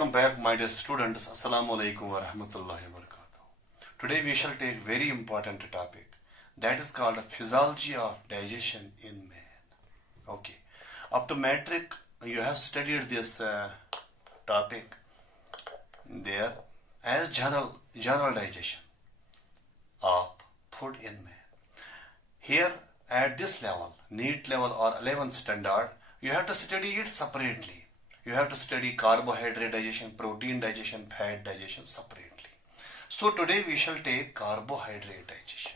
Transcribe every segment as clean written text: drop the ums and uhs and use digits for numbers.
Welcome back, my dear students. Assalamu alaikum wa rahmatullahi wa barakatuh. Today we shall take very important topic that is called Physiology of Digestion in man. Okay. Up to metric, you have studied this topic there as general digestion of food in man. Here at this level, NEET level or 11th standard, you have to study it separately. You have to study carbohydrate digestion, protein digestion, fat digestion separately. So today we shall take carbohydrate digestion.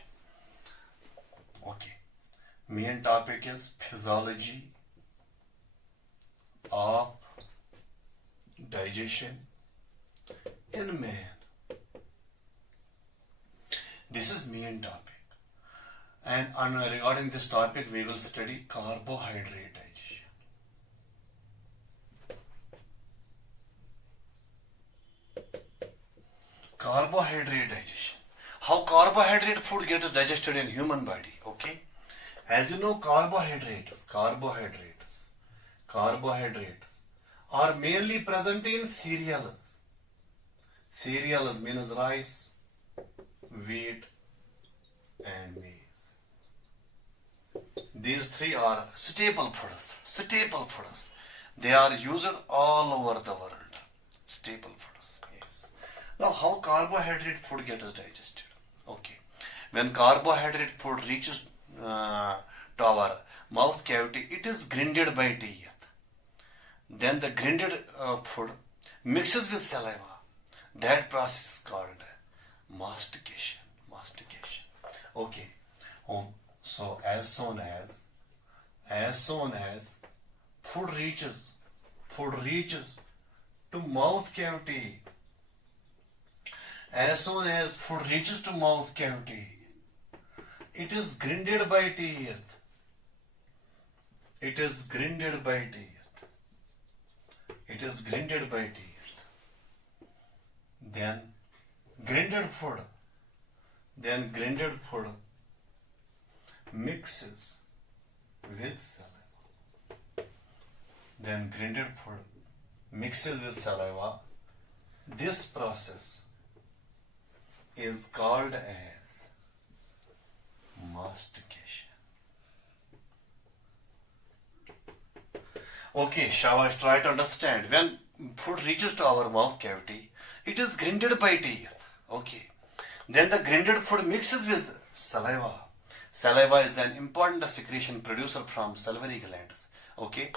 Okay. Main topic is physiology of digestion in man. This is main topic. And regarding this topic, we will study carbohydrate digestion. Carbohydrate digestion. How carbohydrate food gets digested in human body. Okay. As you know, carbohydrates are mainly present in cereals. Cereals means rice, wheat, and maize. These three are staple foods. They are used all over the world. Staple foods. Yes. Now, how carbohydrate food gets digested? Okay. When carbohydrate food reaches to our mouth cavity, it is grinded by teeth. Then the grinded food mixes with saliva. That process is called mastication. Okay. So as soon as food reaches to mouth cavity, it is grinded by teeth. Then grinded food mixes with saliva. This process is called as mastication. Okay, Shabash, try to understand. When food reaches to our mouth cavity, it is grinded by teeth. Okay. Then the grinded food mixes with saliva. Saliva is an important secretion producer from salivary glands. Okay.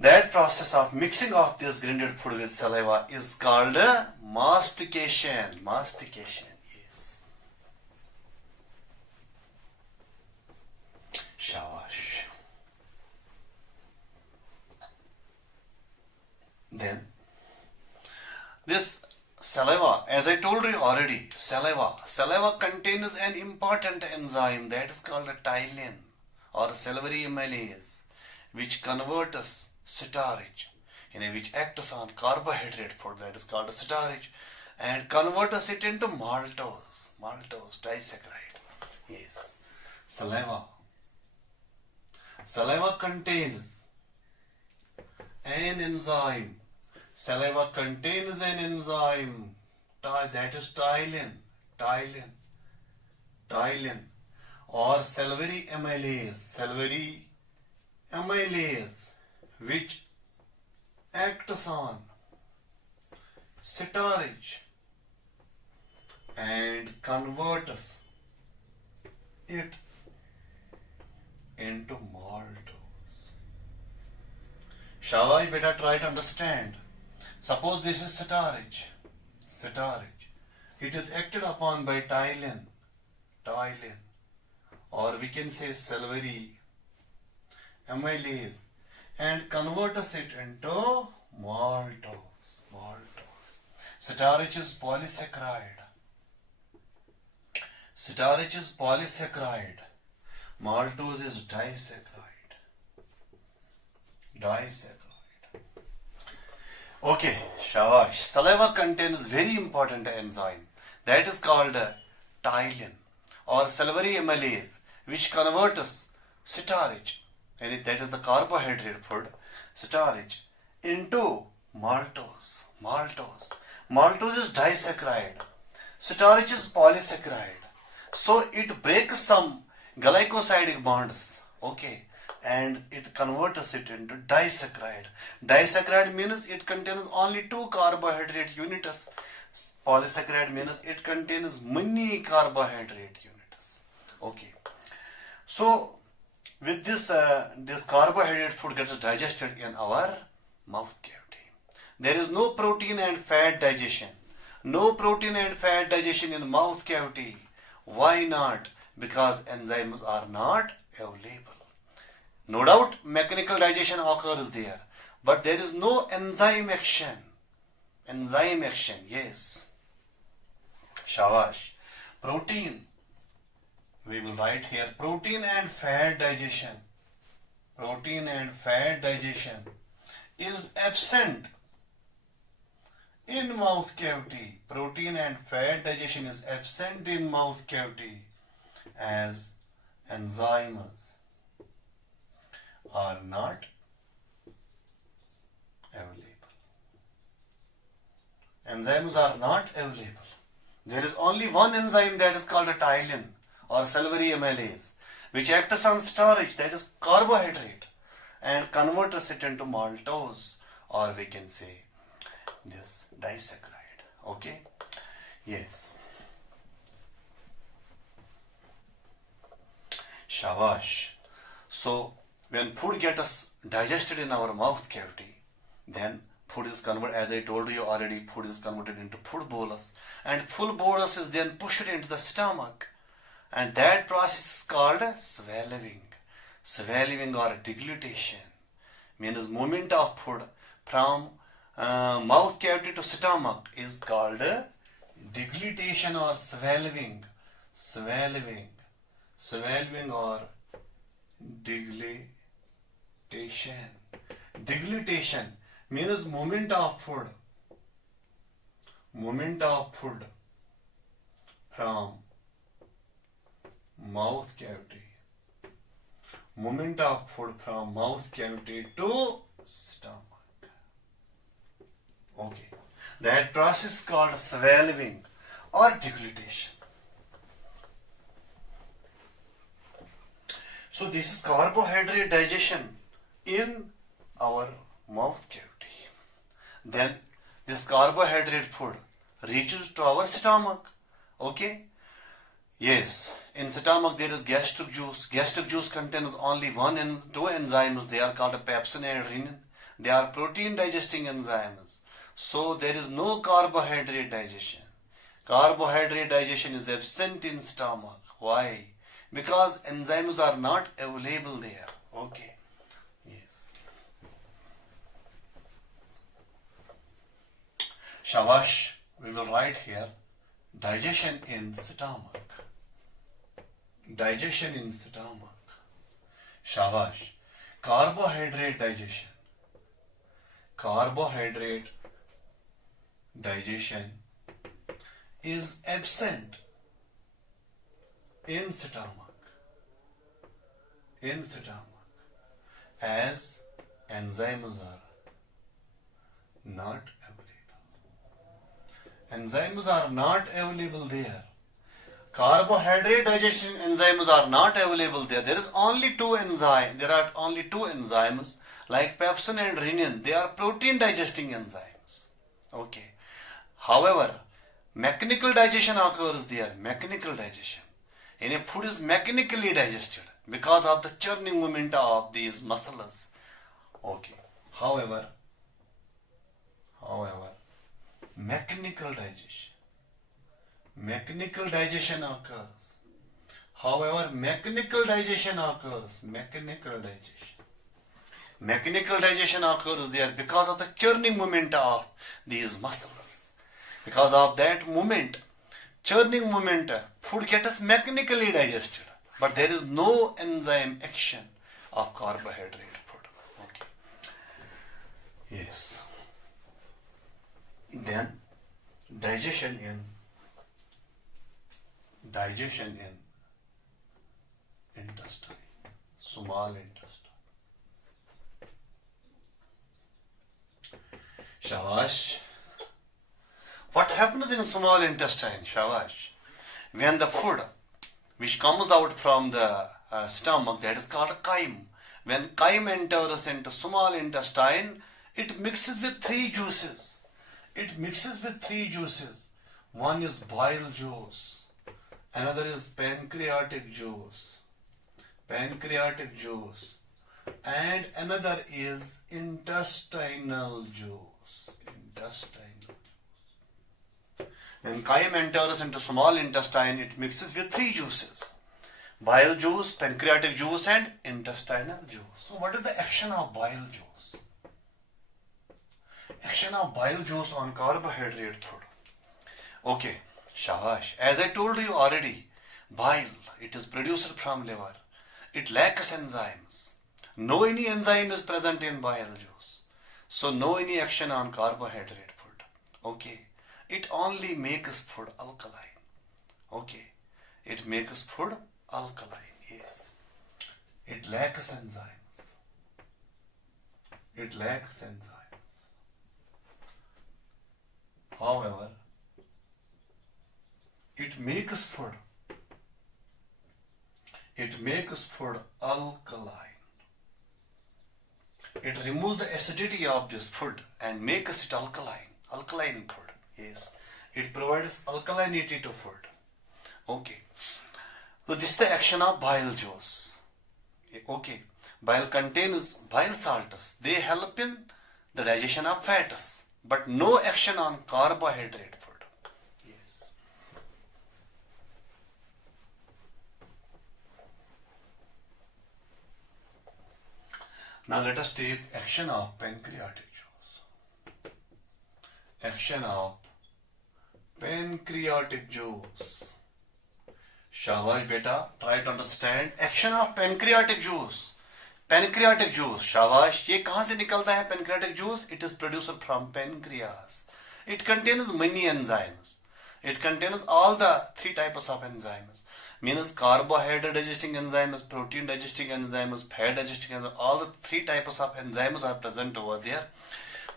That process of mixing of this grinded food with saliva is called mastication. Yes. Shabash. Then this saliva, as I told you already, saliva contains an important enzyme that is called ptyalin or salivary amylase, which converts starch, which acts on carbohydrate food, that is called starch, and converts it into maltose disaccharide. Yes, saliva contains an enzyme. Saliva contains an enzyme that is ptyalin or salivary amylase, which acts on starch and converts it into maltose. Shall I better try to understand? Suppose this is starch. It is acted upon by ptyalin, or we can say salivary amylase, and converts it into maltose. Starch is polysaccharide. Maltose is disaccharide. Okay, shabash. Saliva contains very important enzyme that is called ptyalin or salivary amylase, which converts starch, and that is the carbohydrate food, starch, into Maltose. Maltose. Maltose is disaccharide. Starch is polysaccharide. So it breaks some glycosidic bonds. Okay. And it converts it into disaccharide. Disaccharide means it contains only 2 carbohydrate units. Polysaccharide means it contains many carbohydrate units. Okay. So with this carbohydrate food gets digested in our mouth cavity. There is no protein and fat digestion. No protein and fat digestion in mouth cavity. Why not? Because enzymes are not available. No doubt mechanical digestion occurs there, but there is no enzyme action. Enzyme action, yes. Shabash. Protein. We will write here protein and fat digestion. Protein and fat digestion is absent in mouth cavity. Protein and fat digestion is absent in mouth cavity as enzymes are not available. Enzymes are not available. There is only one enzyme that is called a ptyalin or salivary amylase, which acts on storage, that is carbohydrate, and converts it into maltose, or we can say this disaccharide. Okay? Yes. Shabash. So when food gets digested in our mouth cavity, then food is converted, as I told you already, food is converted into food bolus, and full bolus is then pushed into the stomach, and that process is called swallowing. Swallowing or deglutition means movement of food from mouth cavity to stomach is called deglutition or swallowing. Swallowing. Swallowing or deglutition. Deglutition means movement of food. Movement of food from mouth cavity. Movement of food from mouth cavity to stomach. Okay. That process is called swallowing or deglutition. So this is carbohydrate digestion in our mouth cavity. Then this carbohydrate food reaches to our stomach. Okay? Yes, in stomach there is gastric juice. Gastric juice contains only two enzymes. They are called pepsin and renin. They are protein digesting enzymes. So there is no carbohydrate digestion. Carbohydrate digestion is absent in stomach. Why? Because enzymes are not available there. Okay. Yes. Shabash. We will write here digestion in stomach. Digestion in stomach. Shabash. Carbohydrate digestion. Carbohydrate digestion is absent in stomach. In stomach. As enzymes are not available. Enzymes are not available there. Carbohydrate digestion enzymes are not available there. There is only two enzymes. There are only two enzymes like pepsin and renin. They are protein digesting enzymes. Okay. However, mechanical digestion occurs there. Mechanical digestion. And a food is mechanically digested because of the churning movement of these muscles. Okay. However, mechanical digestion. Mechanical digestion occurs. However, mechanical digestion occurs. Mechanical digestion. Mechanical digestion occurs there because of the churning movement of these muscles. Because of that movement, churning movement, food gets mechanically digested. But there is no enzyme action of carbohydrate food. Okay. Yes. Then digestion in intestine, small intestine. Shabash. What happens in small intestine? Shabash. When the food which comes out from the stomach, that is called chyme. When chyme enters into small intestine, it mixes with three juices. It mixes with three juices. One is bile juice. Another is pancreatic juice. Pancreatic juice. And another is intestinal juice. Intestinal juice. When chyme enters into small intestine, it mixes with three juices. Bile juice, pancreatic juice and intestinal juice. So what is the action of bile juice? Action of bile juice on carbohydrate food. Okay, shabash. As I told you already, bile, it is produced from liver. It lacks enzymes. No any enzyme is present in bile juice. So no any action on carbohydrate food. Okay. It only makes food alkaline. Okay. It makes food alkaline. Yes. It lacks enzymes. It lacks enzymes. However, it makes food. It makes food alkaline. It removes the acidity of this food and makes it alkaline. Alkaline food. Yes. It provides alkalinity to food. Okay. So this is the action of bile juice. Okay. Bile contains bile salts. They help in the digestion of fats, but no action on carbohydrate food. Yes. Now let us take action of pancreatic juice. Action of pancreatic juice. Shabash beta, try to understand action of pancreatic juice. Pancreatic juice, shabash. ये कहाँ से निकलता है pancreatic juice? It is produced from pancreas. It contains many enzymes. It contains all the three types of enzymes. Means carbohydrate digesting enzymes, protein digesting enzymes, fat digesting enzymes. All the three types of enzymes are present over there.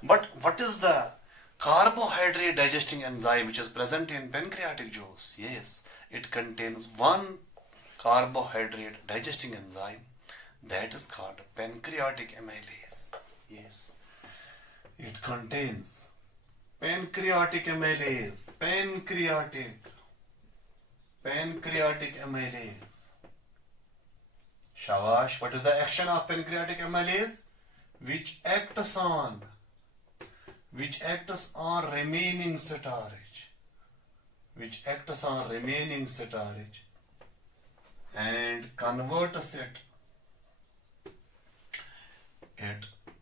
But what is the carbohydrate digesting enzyme which is present in pancreatic juice? Yes, it contains one carbohydrate digesting enzyme that is called pancreatic amylase. Yes, it contains pancreatic amylase. Pancreatic amylase. Shabash. What is the action of pancreatic amylase? Which acts on remaining starch. Which acts on remaining starch and converts it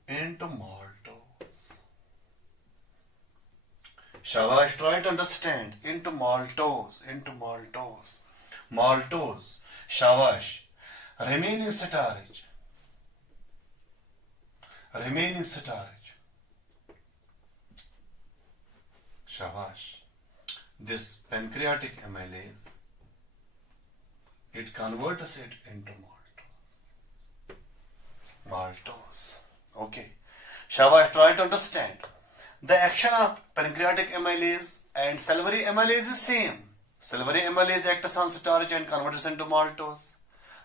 into maltose. Shabash, try to understand. Into maltose. Maltose. Shabash. Remaining starch. Shabash. This pancreatic amylase, it converts it into maltose. Okay. Shabash, try to understand. The action of pancreatic amylase and salivary amylase is same. Salivary amylase acts on starch and converts into maltose.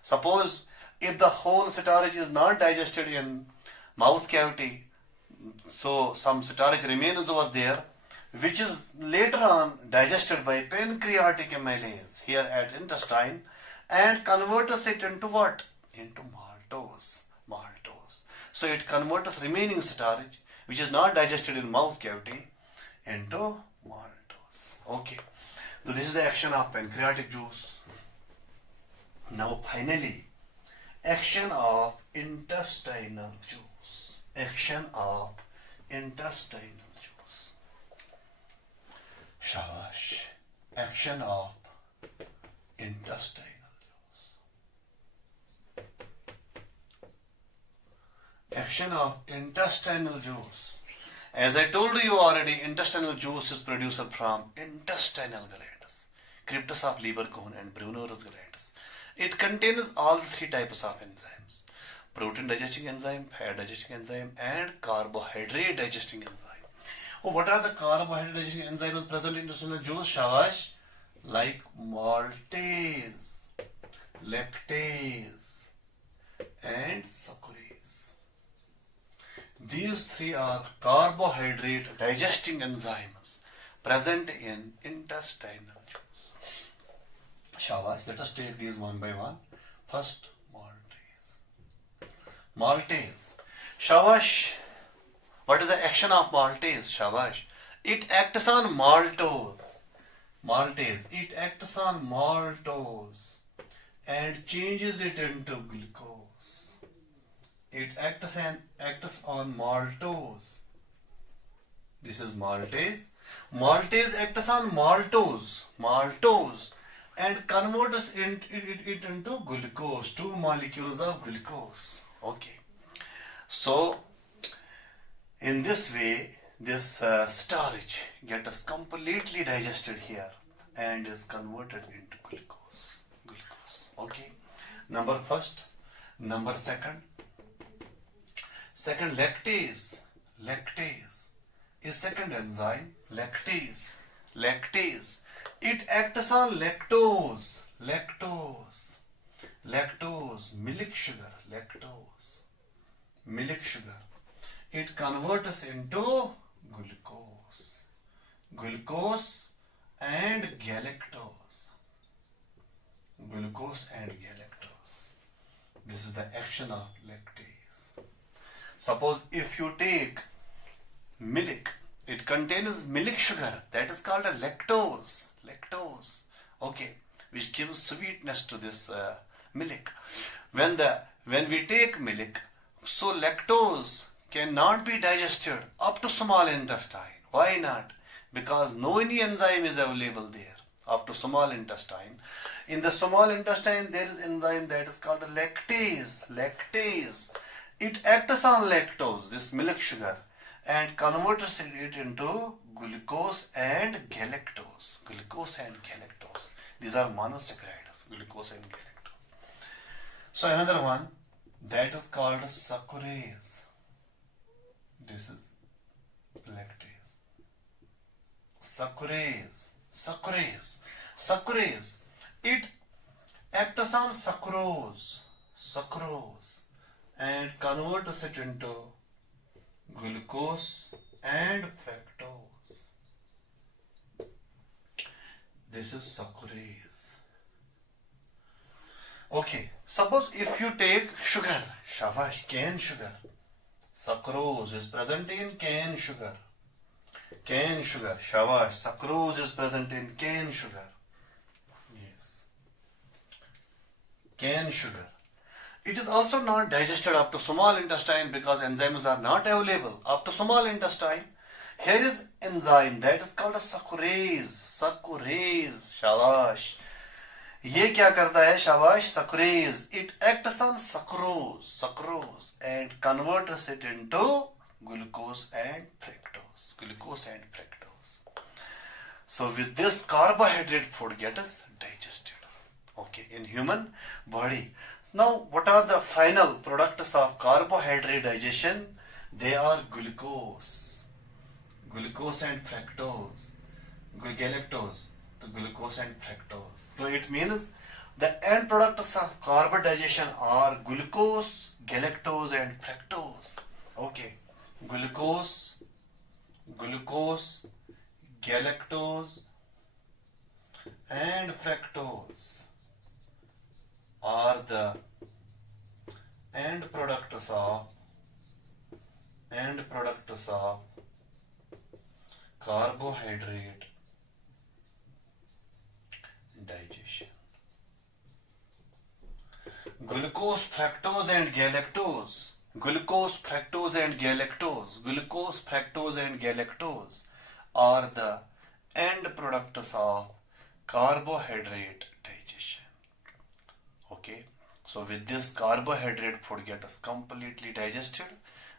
Suppose if the whole starch is not digested in mouth cavity, so some starch remains over there, which is later on digested by pancreatic amylase here at intestine and converts it into what? Into maltose. So it converts remaining starch which is not digested in mouth cavity into maltose. Okay. So this is the action of pancreatic juice. Now finally, action of intestinal juice. Action of intestinal juice. Shabash. Action of intestinal juice. Action of intestinal juice. As I told you already, intestinal juice is produced from intestinal glands, cryptus of liver cone and Brunner's glands. It contains all the three types of enzymes: protein digesting enzyme, fat digesting enzyme, and carbohydrate digesting enzyme. Oh, what are the carbohydrate digesting enzymes present in intestinal juice? Shabash. Like maltase, lactase, and sucrase. These three are carbohydrate digesting enzymes present in intestinal juice. Shabash. Let us take these one by one. First, maltase. Maltase. Shabash. What is the action of maltase? Shabash. It acts on maltose. Maltase. It acts on maltose and changes it into glucose. It acts on maltose. This is maltase. Maltase acts on maltose, and converts it into glucose. 2 molecules of glucose. Okay. So, in this way, this starch gets completely digested here and is converted into glucose. Okay. Number first. Number second. Second, lactase. Lactase is second enzyme. Lactase. It acts on lactose. Milk sugar. It converts into glucose and galactose. This is the action of lactase. Suppose if you take milk, it contains milk sugar, that is called a lactose. Okay, which gives sweetness to this milk. When we take milk, so lactose cannot be digested up to small intestine. Why not? Because no any enzyme is available there up to small intestine. In the small intestine there is enzyme that is called lactase. It acts on lactose, this milk sugar, and converts it into glucose and galactose. These are monosaccharides, glucose and galactose. So another one that is called sucrase. This is lactase. Sucrase. It acts on sucrose and converts it into glucose and fructose. This is sucrase. Okay, suppose if you take sugar, cane sugar. Sucrose is present in cane sugar. Sucrose is present in cane sugar. Yes. Cane sugar. It is also not digested up to small intestine because enzymes are not available up to small intestine. Here is enzyme that is called a sucrase. Shabash. ये क्या करता है? शाबाश. Sucrase. It acts on sucrose and converts it into glucose and fructose. So with this, carbohydrate food gets digested. Okay, in human body. Now, what are the final products of carbohydrate digestion? They are glucose and fructose, galactose, the glucose and fructose. So it means the end products of carb digestion are glucose, galactose, and fructose. Okay, glucose, galactose, and fructose are the end products of carbohydrate digestion. Glucose, fructose, and galactose. Glucose, fructose, and galactose are the end products of carbohydrate digestion. Okay, so with this, carbohydrate food gets completely digested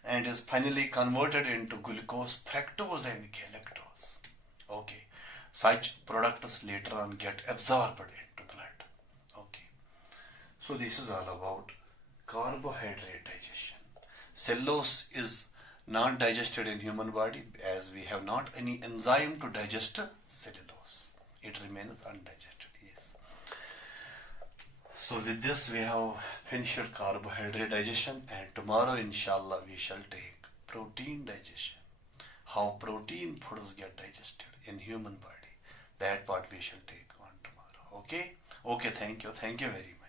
and is finally converted into glucose, fructose, and galactose. Okay, such products later on get absorbed into blood. Okay, so this is all about carbohydrate digestion. Cellulose is not digested in human body as we have not any enzyme to digest cellulose. It remains undigested. Yes. So with this we have finished carbohydrate digestion, and tomorrow inshallah we shall take protein digestion. How protein foods get digested in human body. That part we shall take on tomorrow. Okay? Okay, thank you. Thank you very much.